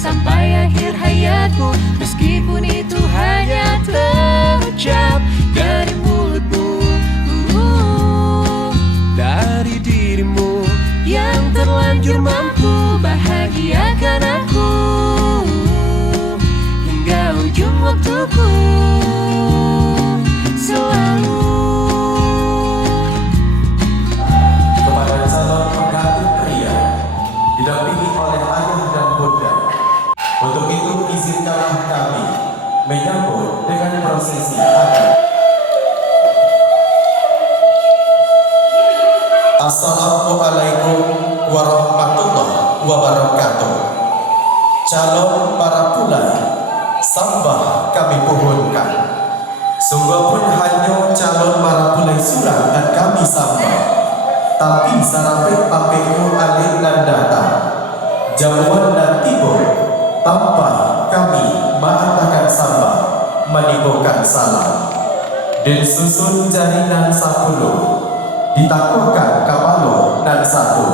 sampai akhir hayatku. Meskipun itu hanya terucap dari mulutmu, dari dirimu yang terlanjur mampu bahagiakan aku hingga ujung waktuku selalu. Kepada calon pengantin pria didampingi oleh ayah dan bunda, untuk itu izinkanlah kami menyambut dengan prosesi adat. Assalamualaikum warahmatullahi wabarakatuh. Calon para pulai, sambah kami pohonkan. Sungguh pun hanya calon para pulai surang dan kami sambah, tapi sarapet papeku alik dan datang, jamuan dan tibur, tanpa kami mengatakan sambah, menimbulkan salah. Dan susun jarinan 10, ditakwakan kapalo dan satu,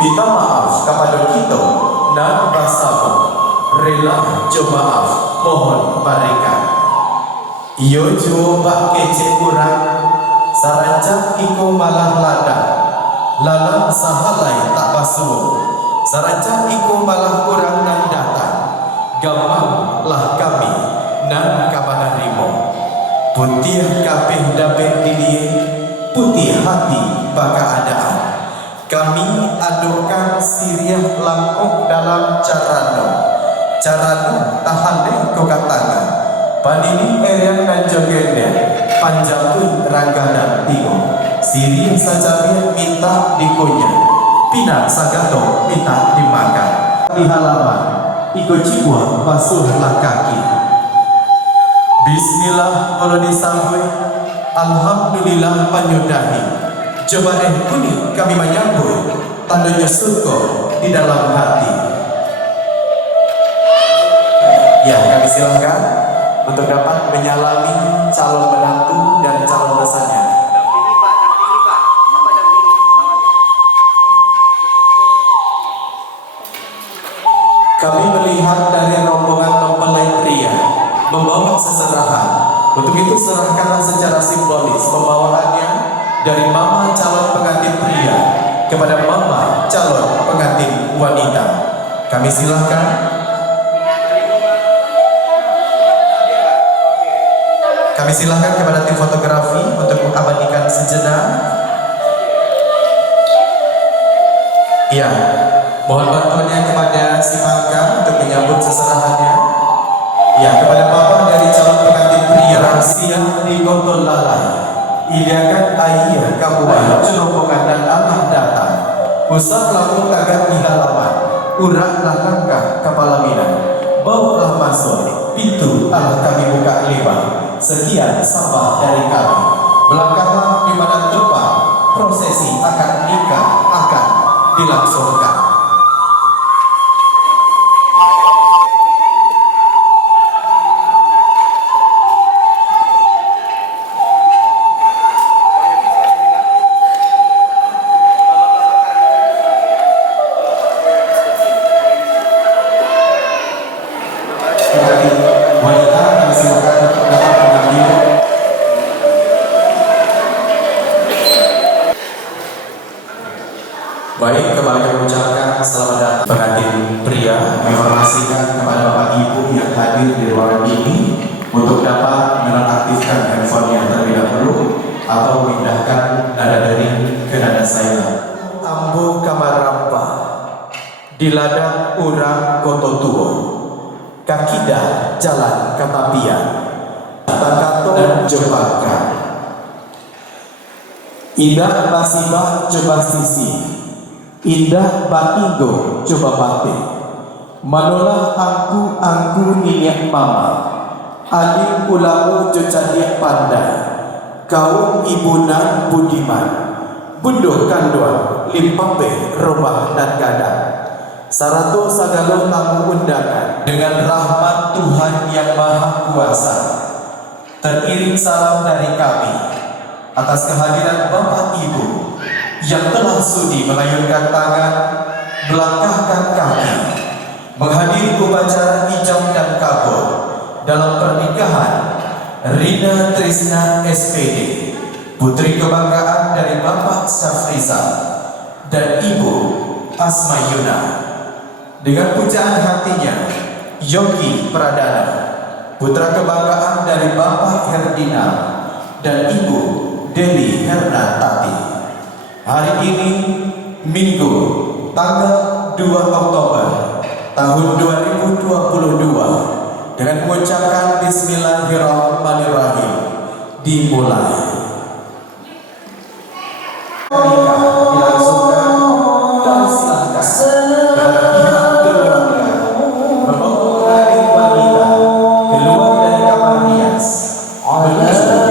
minta maaf kepada kita dan basamu, rela jemaah mohon berikan. Iyo jo bak kece kurang, sarancak iku malah lada, lalang sahalai tak basuh, sarancak iku malah kurang dan datang, gampang lah kami nan kapada rimo, putih kapih dapet dilie, putih hati baka adaan. Kami adukan siriah langkung dalam carano tahan ko katakan pandini erian dan jogetnya panjangui ranggana timo siriah sajabir minta dikunyah pina sagato minta dimakan di halaman ikut cibua basuhlah kaki. Bismillah kalau disambui, alhamdulillah menyudahi. Coba kuning kami menyambut tandanya syukur di dalam hati. Ya, kami silakan untuk dapat menyalami calon menantu dan calon besannya. Kami melihat dari rombongan mempelai pria membawa seserahan. Untuk itu serahkanlah secara simbolis pembawaannya dari mama calon pengantin pria kepada mama calon pengantin wanita. Kami silahkan. Kami silahkan kepada tim fotografi untuk mengabadikan sejenak. Iya, mohon bantuannya kepada si Mangka untuk menyambut seserahannya. Ya, kepada bapak dari calon pengantin pria rahasia di Gotol Lalai, Iliakan ayah kabuai cerombongan dan Allah datang. Usah lalu kagak di halaman, uratlah langkah kepala minang, bawalah masuk pintu Allah kami buka lebar. Sekian sambah dari kami. Belakanglah di mana tempat prosesi akad nikah akan dilangsungkan. Baik, kembali kami ucapkan selamat datang pengantin pria. Menginformasikan kepada Bapak Ibu yang hadir di ruangan ini untuk dapat menonaktifkan handphonenya terlebih dahulu atau memindahkan nada dering ke nada silent. Ambo Kamarampa di ladang urang Koto Tuo, Kakida Jalan Katapian, Takato dan Jepaka. Indah Basibah coba sisi, indah Batigo coba batik, manolah angku minyak mama, alim ulamu jocadik pandai, kaum ibunan budiman, bunduh kanduan limpape rumah dan gadang, saratu sagalo tamu undangan dengan rahmat Tuhan yang Maha Kuasa. Teriring salam dari kami atas kehadiran Bapak Ibu yang telah sudi mengayunkan tangan, melangkahkan kaki, menghadiri upacara ijab dan kabul dalam pernikahan Rina Trisna SPD, putri kebanggaan dari Bapak Syafriza dan Ibu Asma Yuna. Dengan pujaan hatinya, Yogi Pradana, putra kebanggaan dari Bapak Herdina dan Ibu Deli Hernatati. Hari ini, Minggu, tanggal 2 Oktober tahun 2022, dengan mengucapkan Bismillahirrahmanirrahim, dimulai. Nikah dilangsungkan dan silahkan kepada pihak keluarga membawa pengantin wanita keluar dari kamar hias menuju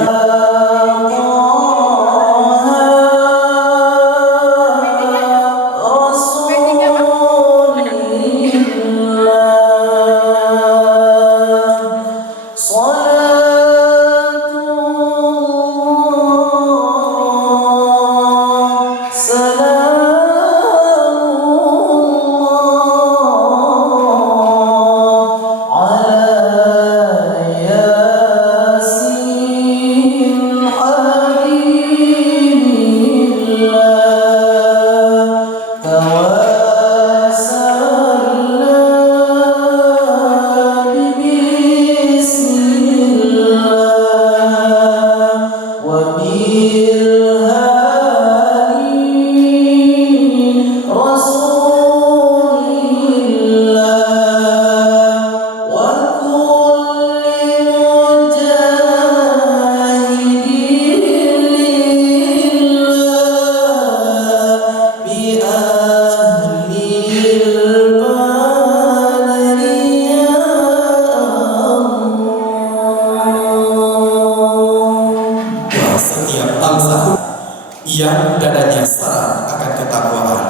yang dadanya syarat akan ketakwaan.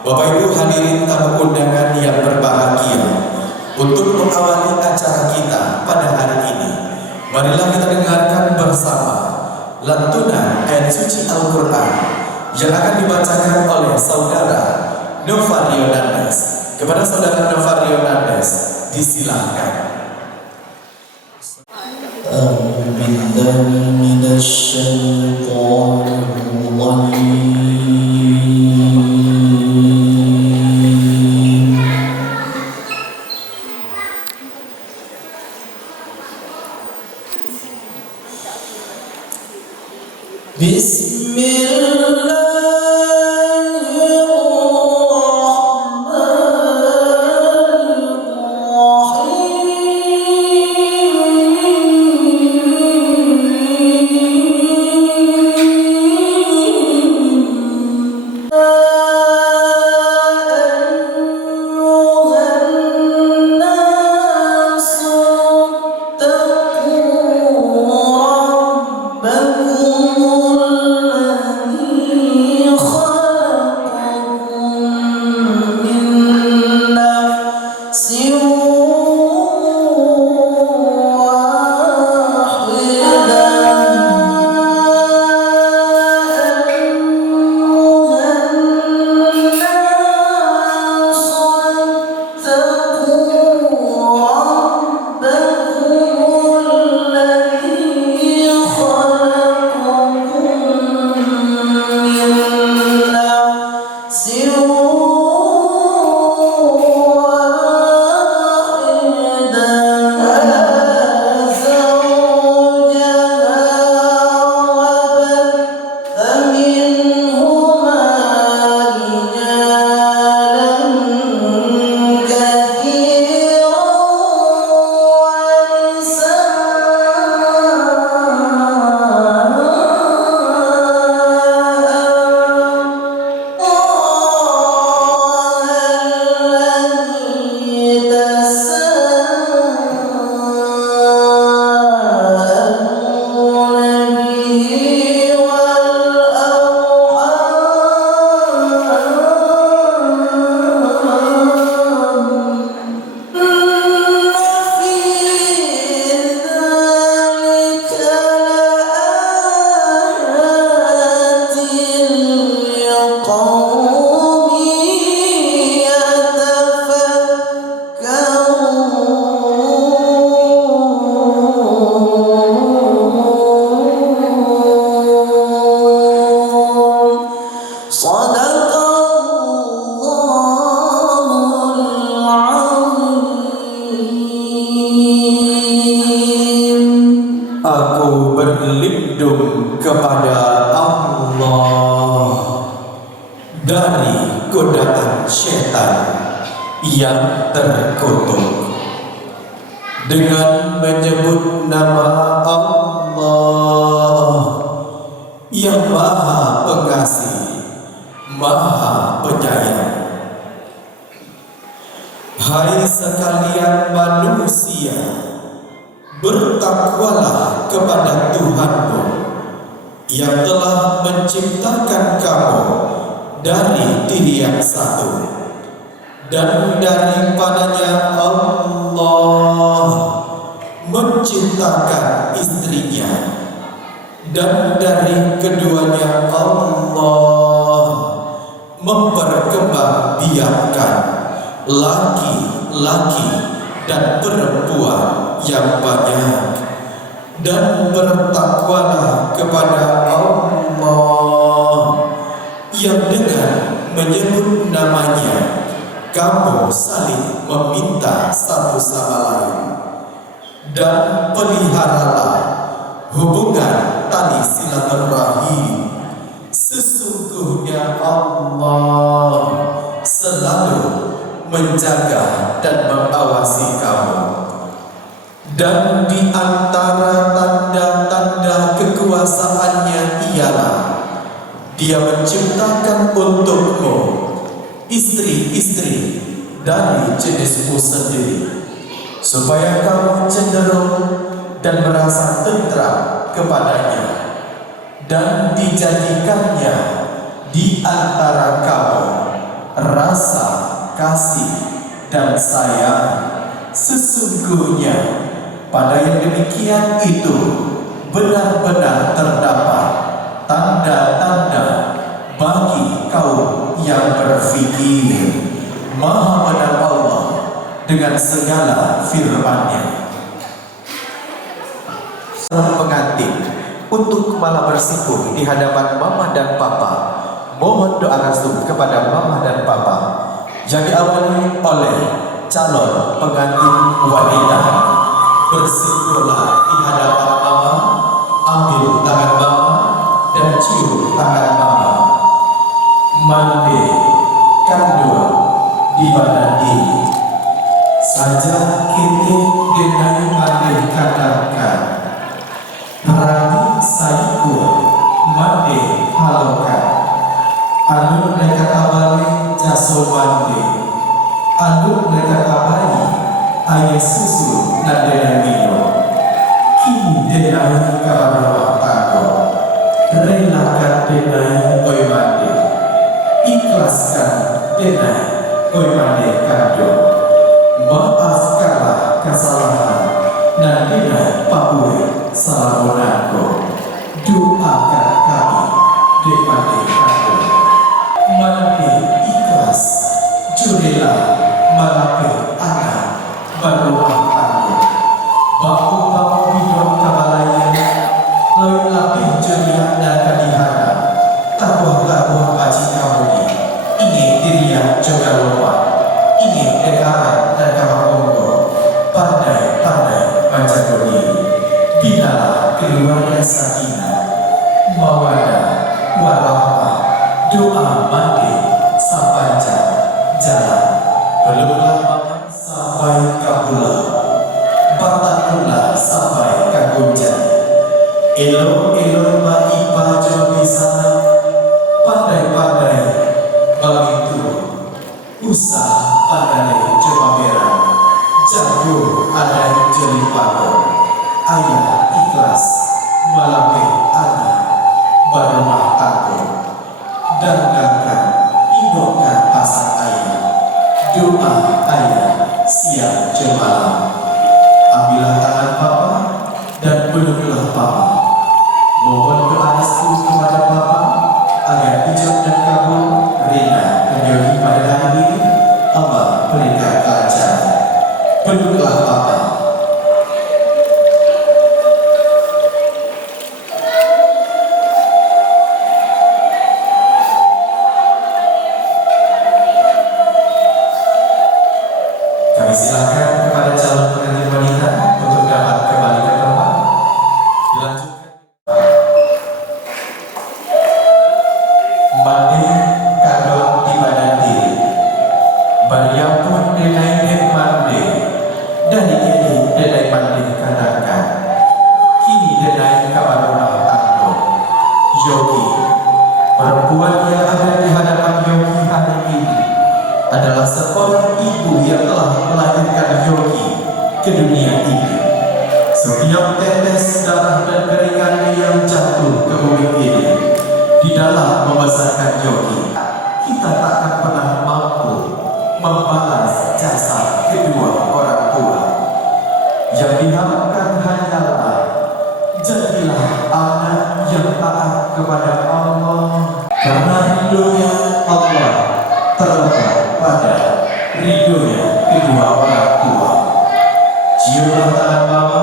Bapak Ibu hadirin tamu undangan yang berbahagia, untuk mengawali acara kita pada hari ini, marilah kita dengarkan bersama lantunan ayat suci Al-Quran yang akan dibacakan oleh saudara Novario Nandes. Kepada saudara Novario Nandes, disilahkan. berlindung kepada Allah dari godaan syaitan yang terkutuk dengan menyebut nama Allah yang Maha Pengasih, Maha Penyayang. Hai sekalian manusia, bertakwalah kepada Tuhanmu yang telah menciptakan kamu dari diri yang satu, dan daripadanya Allah menciptakan istrinya, dan dari keduanya Allah memperkembangbiakkan laki-laki dan perempuan yang banyak. Dan bertakwalah kepada Allah yang dengan menyebut namanya kamu saling meminta satu sama lain, dan peliharalah hubungan tali silaturahim. Sesungguhnya Allah selalu menjaga dan mengawasi kamu. Dan di antara tanda-tanda kekuasaannya ialah Dia menciptakan untukmu istri-istri dari jenismu sendiri, supaya kamu cenderung dan merasa tentram kepadanya, dan dijadikannya di antara kamu rasa kasih dan sayang. Sesungguhnya pada yang demikian itu benar-benar terdapat tanda-tanda bagi kaum yang berfikir. Maha benar Allah dengan segala firman-Nya. Seorang pengantin untuk malah bersikuh di hadapan mama dan papa, mohon doa restu kepada mama dan papa yang diawali oleh calon pengantin wanita. Bersikuhlah di hadapan mama, ambil tangan mama dan cium tangan mama. Mande kandua di badan diri saja kini dengan mande katakan Rani saiku mande halokan anu mereka kabali jaso mande anu mereka kabali ayah susu nadena mino kini denai kabarwa tako relakan denai oi mande ikhlaskan denai oi mande kado maafkanlah kesalahan dan denai papue salamonako doakan kami denai kado mande ikhlas jurilah malape anak berdoa aku baku hidup kabalaya lain lapih ceria dan kadihara tabuh-tabuh baji kamu ingin dirinya juga lupa ingin dekara dan kawakongo pandai-pandai baca doni binalah keluarga sakinah mawadah warahmah doa mandi sapanjang jalan belumlah sampai kabula batakulah sampai kagunja elo-elo maipa jo bisa pandai-pandai begitu usah pandai coba merah jago ada jeli pato ayah ikhlas malape anak berumah takut dan kakak ingokan pasang ayah doa ayah siang jemaah. Ambillah tangan papa dan peluklah papa. Mohon doa restu kepada papa agar hijab dan kabul rina menjadi pada hari ini. Allah berikan kelancaran. Peluklah papa. Kami silakan kepada calon pengantin wanita untuk dapat kembali ke tempat. Dilanjutkan. ke dunia ini. Setiap tetes darah dan keringat yang jatuh ke bumi ini di dalam membesarkan Yogi, kita tak akan pernah mampu membalas jasa kedua orang tua. Yang diharapkan hanyalah jadilah anak yang taat kepada Allah, karena ridhonya Allah terletak pada ridhonya kedua orang tua. Ciumlah tangan mama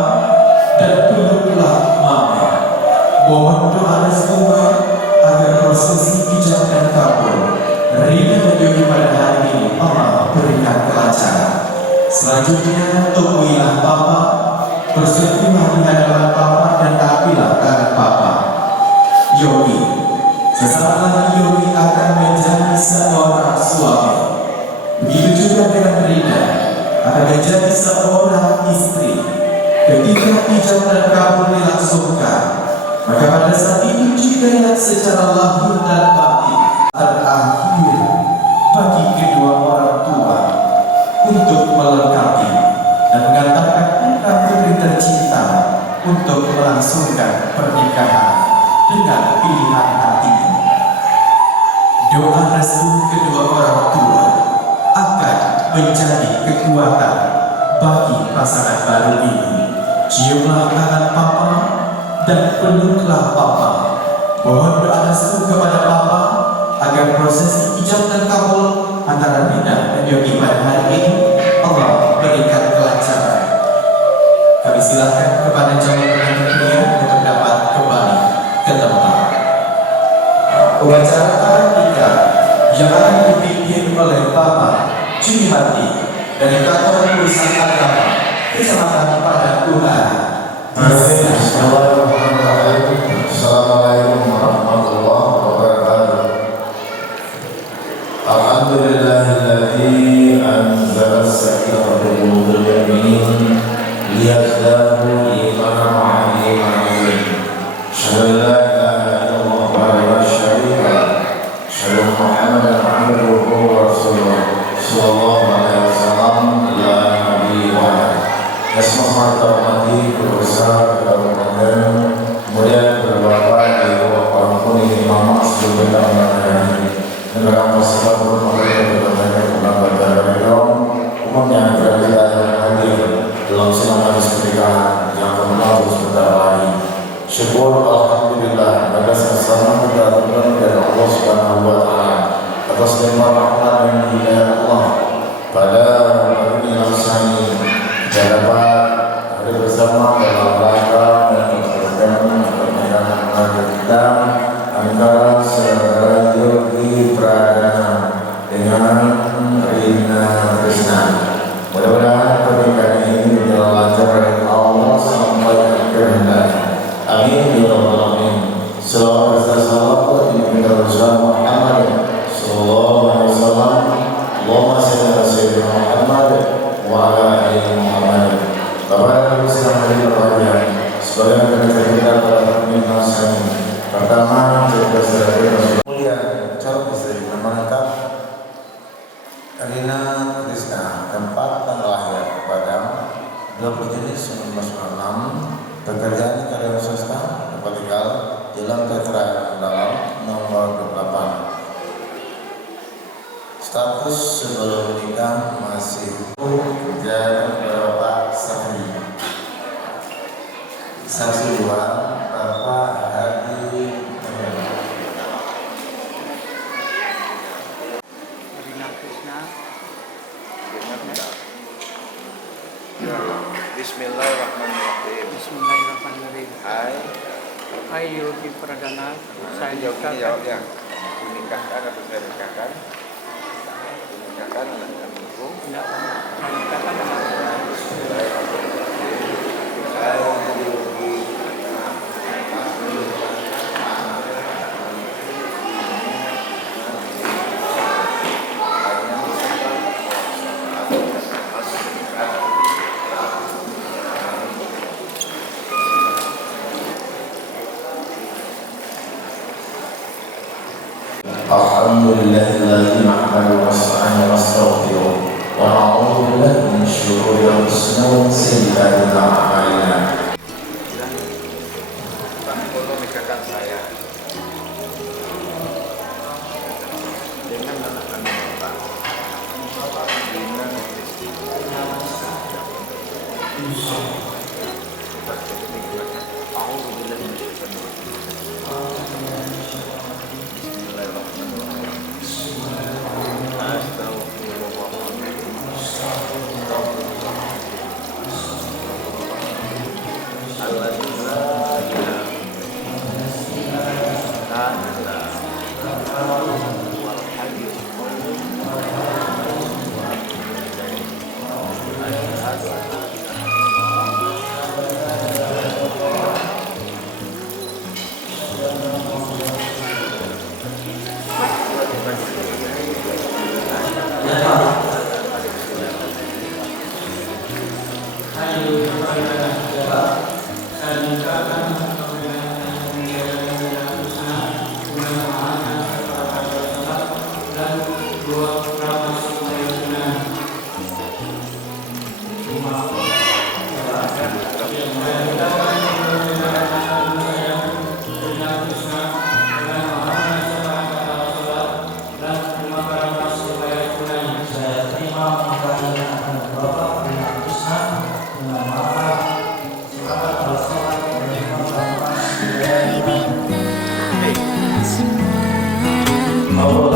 dan peluklah mama. Mohon doa restu agar prosesi ijab dan kabul Rina dan Yogi pada hari ini Allah berikan kelancaran. Selanjutnya temuilah Papa, bersentuhlah di hadapan Papa dan tapilah tangan Papa. Yogi, sesaat lagi Yogi akan menjadi seorang suami. Begitu juga dengan Rina akan menjadi seorang istri. Ketika ijab dan kabul dilangsungkan, maka pada saat itu juga yang secara lahir dan batin terakhir bagi kedua orang tua untuk melengkapi dan mengantarkan putra putri tercinta untuk melangsungkan pernikahan dengan pilihan hatinya. Doa restu kedua orang tua akan menjadi kekuatan bagi pasangan baru ini. Ciumlah tangan Papa dan peluklah Papa. Mohon doa restu kepada Papa agar proses ijab dan kabul antara Rina dan Yogi pada hari ini Allah berikan kelancaran. Kami silakan kepada calon pengantin pria untuk dapat kembali ke tempat. Upacara akad nikah yang akan dipimpin oleh Bapak Juni Hati dari Kantor Urusan Agama Kecamatan Padatkuhan. Assalamualaikum warahmatullahi wabarakatuh. Alhamdulillahilladzi anzala as-sakinata fi qulubil mu'minin liyazdadu imanan ma'a imanihim. Asyhadu an la ilaha illallah wahdahu la syarika lahu, asyhadu anna Muhammadan abduhu wa rasuluh sallallahu alaihi wasallam la nabiyya ba'dahu. Yang hormati berbesar kepada kemudian berbapak ibu orang pun ini mama sebelum kita negara masyarakat berbagai bulan berdarah umumnya berada hadir dalam sinama pernikahan yang kenal sebentar lagi. Syukur alhamdulillah atas keselamatan kita dari Allah Subhanahu wa taala atas nikmat rahmat dan hidayah Allah pada hari ini langsung dapat hadir bersama dalam rangka pernikahan kita antara saudara Yogi Pradana dengan Rina Krishna. Mudah-mudahan pernikahan ini berjalan lancar dari Allah sampai akhir hayat. Amin ya rabbal alamin. Salawat Nabi Muhammad sallallahu alaihi wasallam. Allahumma shalli ala sayyidina Muhammad wa ala ali Muhammad. Bapak Ibu sedang hadir berbahagia. Sebagai kita pada pernikahan pertama kita serahkan mulia calon istri nama lengkap Rina Krishna, tempat tanggal lahir pada 20 Juni 1996, pekerjaan karyawan swasta, tempat tinggal Jalan Tetra dalam nomor 28. Status sebelum menikah masih kerja Bapak Safri. Saksi 2 Bapak Hadi Rina Krishna. Bismillahirrahmanirrahim. Bismillahirrahmanirrahim. Hai Yogi Pradana, saya Yogi nikahkan. jawab ya. Menikahkan atau saya nikahkan? Menikahkan anak kandungku. Tidak, saya nikahkan anak saya. Hai Yogi. Alhamdulillahilladzi nahmaduhu wa nasta'inuhu wa nastaghfiruh wa na'udzu billahi min shururi anfusina وسنون سيئات أعمالنا. Pak, tolong nikahkan saya dengan anak kandung Bapak. Bapak dengan istri.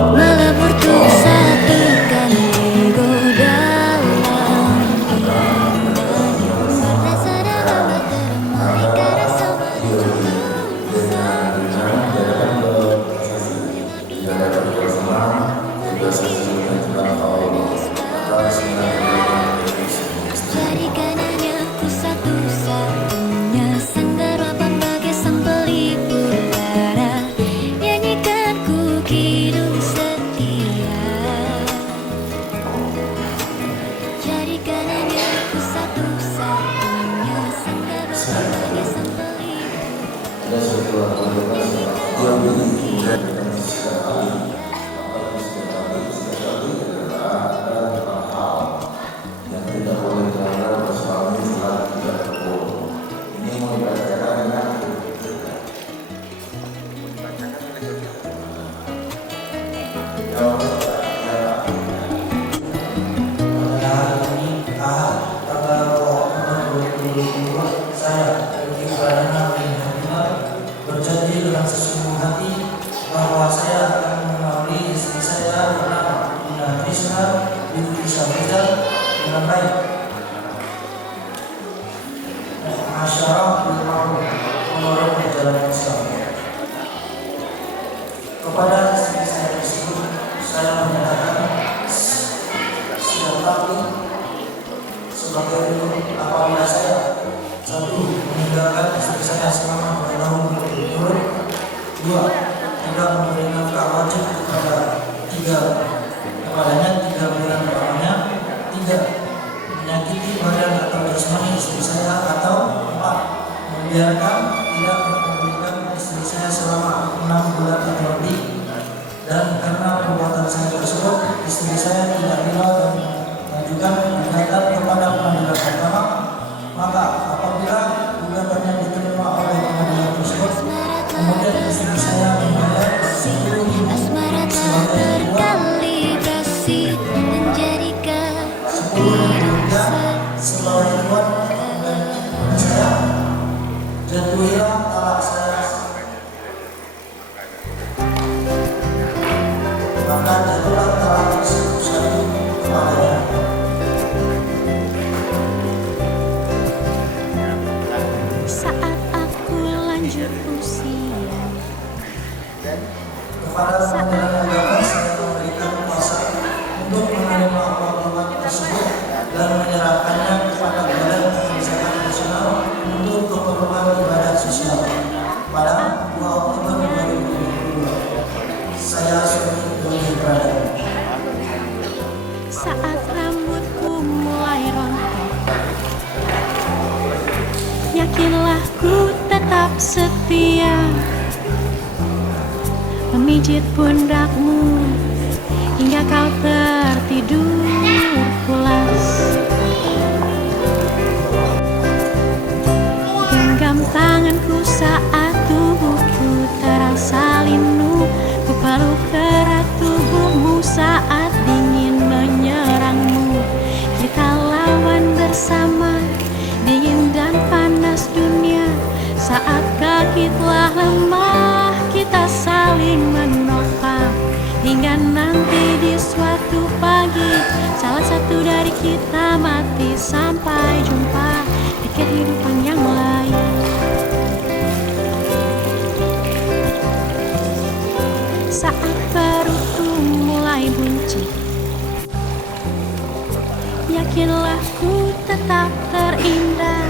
Melebur tuh satukan ego dalam rasa dalam batermai rasa jadikan hanya ku satu-satunya sanggara pembagai sang pelipur lara. Nyanyikan ku kidung setia. Jadikan hanya ku satu-satunya sanggara pembagai sang pelipur. Berjanji dengan sesungguh hati bahwa saya akan mengawali istri saya bernama Ina Krishna binti Syahrizal dengan baik. Masyarakat bil ma'ruf menurut perjalanan Islam. Kepada istri saya tersebut saya menyatakan siap taklid sebagai berikut apabila saya: 1. Meninggalkan istri saya selama 2 tahun berturut-turut. 2. Tidak memberi nafkah wajib kepadanya 3 bulan lamanya. 3. Menyakiti badan atau jasmani istri saya. Atau 4. Membiarkan tidak memberikan istri saya selama 6 bulan atau lebih. Dan karena perbuatan saya tersebut, istri saya tidak rela dan mengajukan gugatan kepada pengadilan agama. Maka apabila gugatannya diterima oleh pengadilan tersebut, kemudian istri saya membayar 10.000 Asmara tak terkalibrasi menjadikan 10.000 sebagai buat saya. Jatuhilah talak saya. Maka jatuhlah talak satu kepadanya. saat aku lanjut usia. Kepada pengadilan agama saya memberikan kuasa untuk menerima apapun tersebut dan menyerahkannya kepada Badan Perpustakaan Nasional untuk keperluan ibadah sosial. Pada 2 Oktober 2022, saya sudah berada. Saat rambutku mulai rontok, yakinlah ku tetap setia, memijit pundakmu hingga kau tertidur pulas. dingin dan panas dunia. Saat kaki telah lemah, kita saling menopang hingga nanti di suatu pagi salah satu dari kita mati. Sampai jumpa di kehidupan yang lain. Saat perutku mulai buncit, yakinlah ku tetap terindah.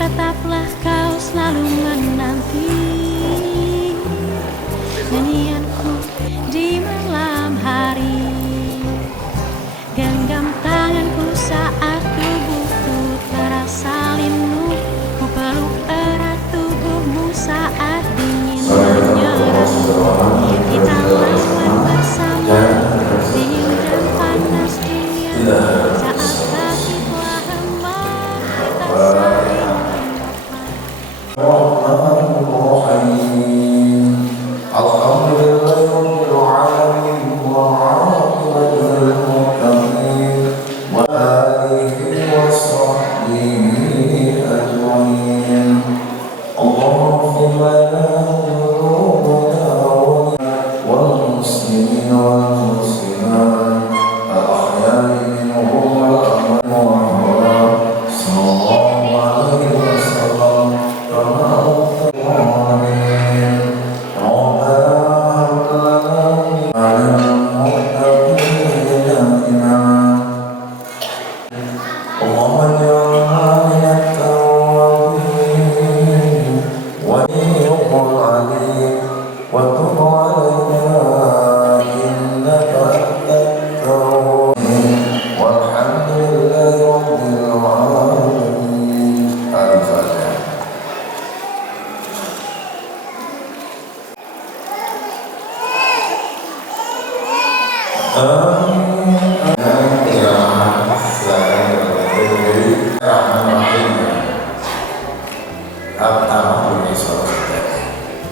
Tetaplah kau selalu menanti nyanyianku di malam hari. Genggam tanganku saat tubuhku terasa linu. Ku peluk erat tubuhmu saat dingin menyerang. Kita lawan bersama dingin dan panas dunia. Saat kaki telah lemah, kita saling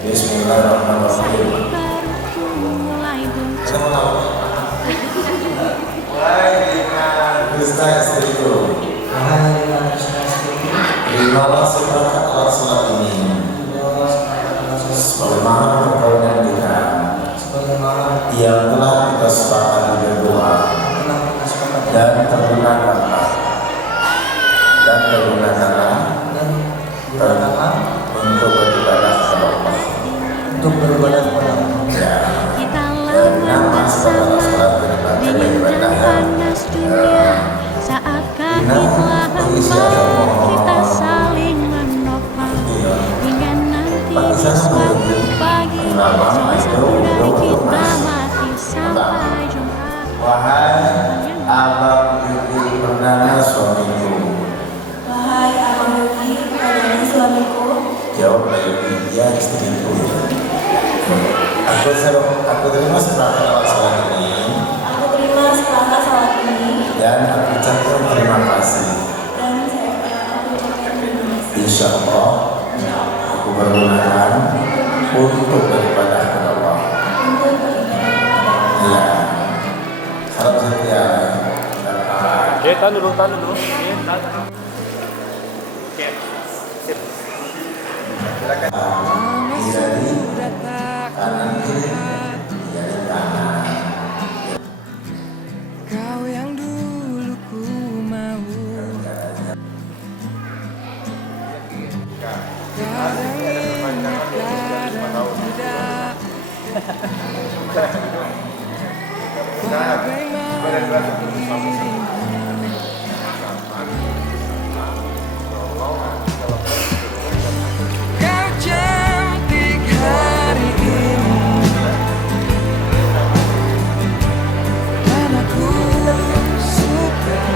Bismillahirrahmanirrahim. perutku mulai buncit. Krishna istriku, Wahai Krishna istriku, terimalah seberkat alat salat ini sebagaimana perkawinan kita sebagaimana yang telah kita sepakati berdua telah kita sepakati dan tergunakanlah dan gunakanlah untuk beribadah kepada Allah. untuk beribadah kepada Allah. Ya, Kita karena lawan masa pada bersama salat beribadah dingin dan panas dunia. Saat kaki telah lemah, kita saling menopang hingga nanti di suatu pagi salah satu dari kita mati. Sampai jumpa. wahai abang Yuki perdana suamiku. Wahai abang Yuki, perdana suamiku. Jawablah Yuki, ya istriku. Aku terima seberapa alat salat ini Aku terima setelah salat ini dan aku ucapkan terima kasih. dan aku ucapkan terima kasih. Insya Allah aku bergunakan untuk beribadah kepada Allah. Untuk beribadah kepada Allah. Ya, salam setia. Oke, tahan dulu. Oke, tahan. Oke, sip. Silakan. Jadi kanan kiri, jadi kanan. Kau yang dulu ku mau, kadang ingat, kadang tidak. Bagaimana dirimu? Kau cantik hari ini, dan aku suka.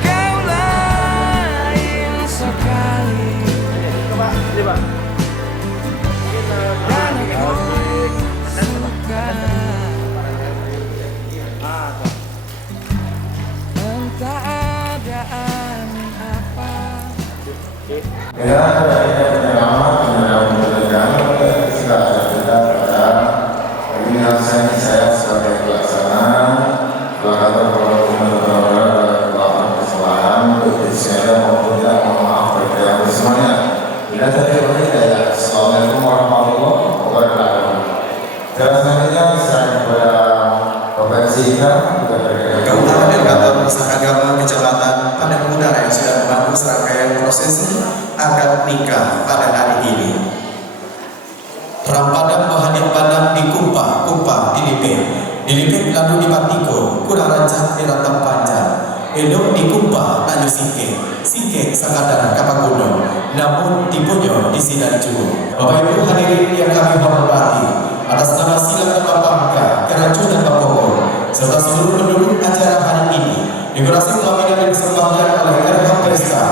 Kau lain sekali, dan aku suka. Entah ada angin apa. Ya, saya sebagai pelaksana saksikan kita Keutamaan dan kantor Pusaka Agama Kecamatan Padang Utara yang sudah membantu serangkaian prosesi akad nikah pada hari ini. Rampadan Bahadik Padang di Kumpah dilipit lalu di Patiko, kurang rancak di Ratang Panjang, Elok di Kumpah Tanyu Sike Sakadar Kapagunung, namun dipunyo di Sidarju. Bapak Ibu hadirin yang kami hormati, atas nama Silang Tema Pangka, Keracunan Bapoko, serta seluruh penduduk acara hari ini, dekorasi pelaminan yang dipersembahkan oleh RH Pesta,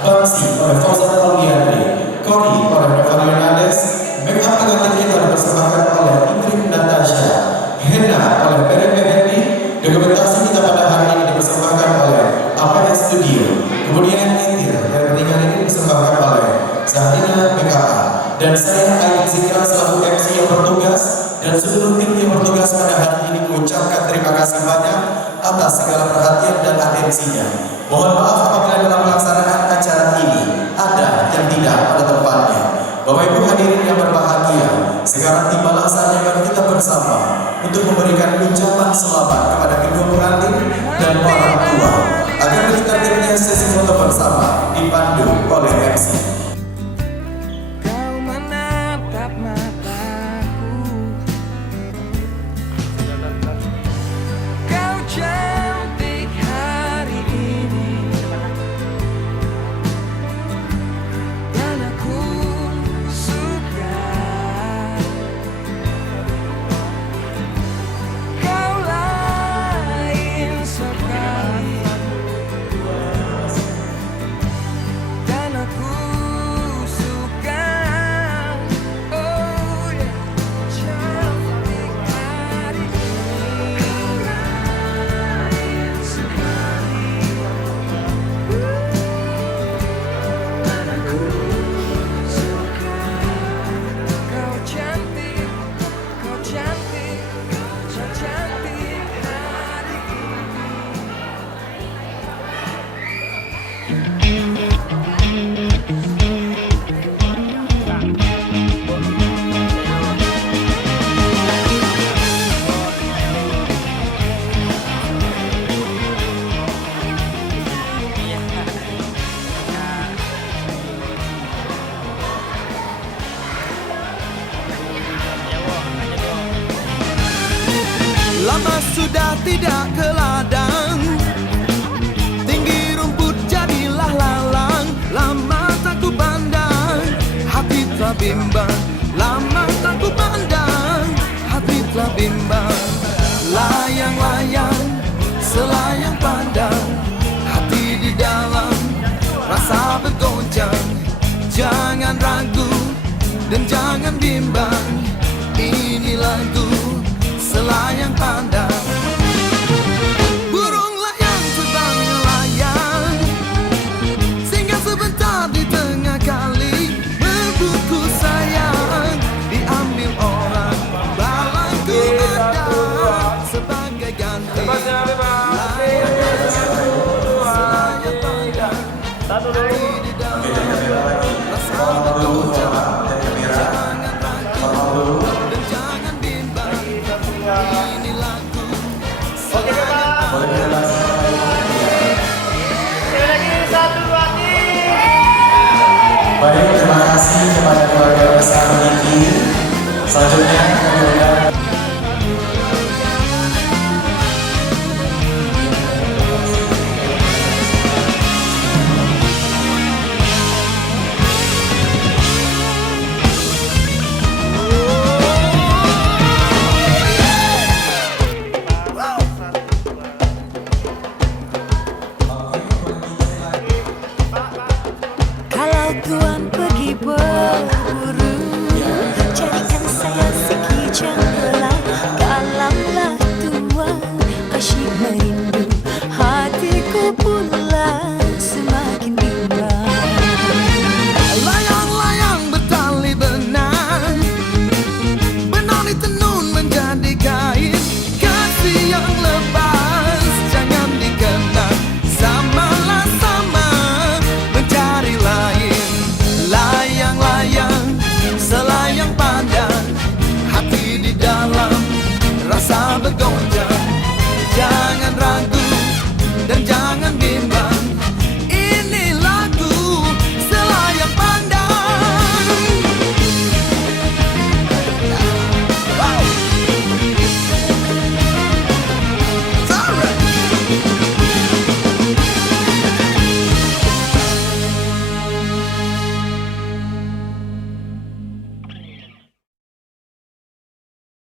Bangsi oleh Fauzan Auliandri, Kori oleh Nova Leonardes, make up pengantin kita dipersembahkan oleh Ingrid Natasha, Henna oleh Beren Behendi, dokumentasi kita pada hari ini dipersembahkan oleh APS Studio, kemudian intir dan pernikahan ini dipersembahkan oleh Zahdina BKA, dan saya Ayu Zikra selaku MC yang bertugas dan seluruh tim yang bertugas pada hari ini mengucapkan terima kasih banyak atas segala perhatian dan atensinya. Mohon maaf apabila dalam pelaksanaan acara ini ada yang tidak pada tempatnya. Bapak Ibu hadirin yang berbahagia, sekarang tibalah saatnya bagi kita bersama untuk memberikan ucapan selamat kepada kedua pengantin dan orang tua agar kita terlihat sesi foto bersama dipandu oleh MC. Kau menatap mataku, kau cantik hari ini, dan aku suka. Kau lain sekali, dan aku suka. Oh yeah, cantik hari ini, lain sekali, dan aku suka. Kau cantik, kau cantik, kau cantik hari ini. Lama sudah tidak ke ladang, tinggi rumput jadilah lalang. Lama tak ku pandang, hati telah bimbang. Lama tak ku pandang, hati telah bimbang. Layang-layang, selayang pandang, hati di dalam rasa bergoncang. Jangan ragu dan jangan bimbang, ini lagu selayang pandang. Burunglah yang terbang melayang, singgah sebentar di tengah kali. Membuku sayang diambil orang, balangku ada sebagai ganti. Layang-layang, selayang pandang, hati di dalam rasa bergoncang. Jangan ragu dan jangan bimbang, ini lagu selayang pandang. Baik, terima kasih kepada keluarga besar Niki. Selanjutnya kami undang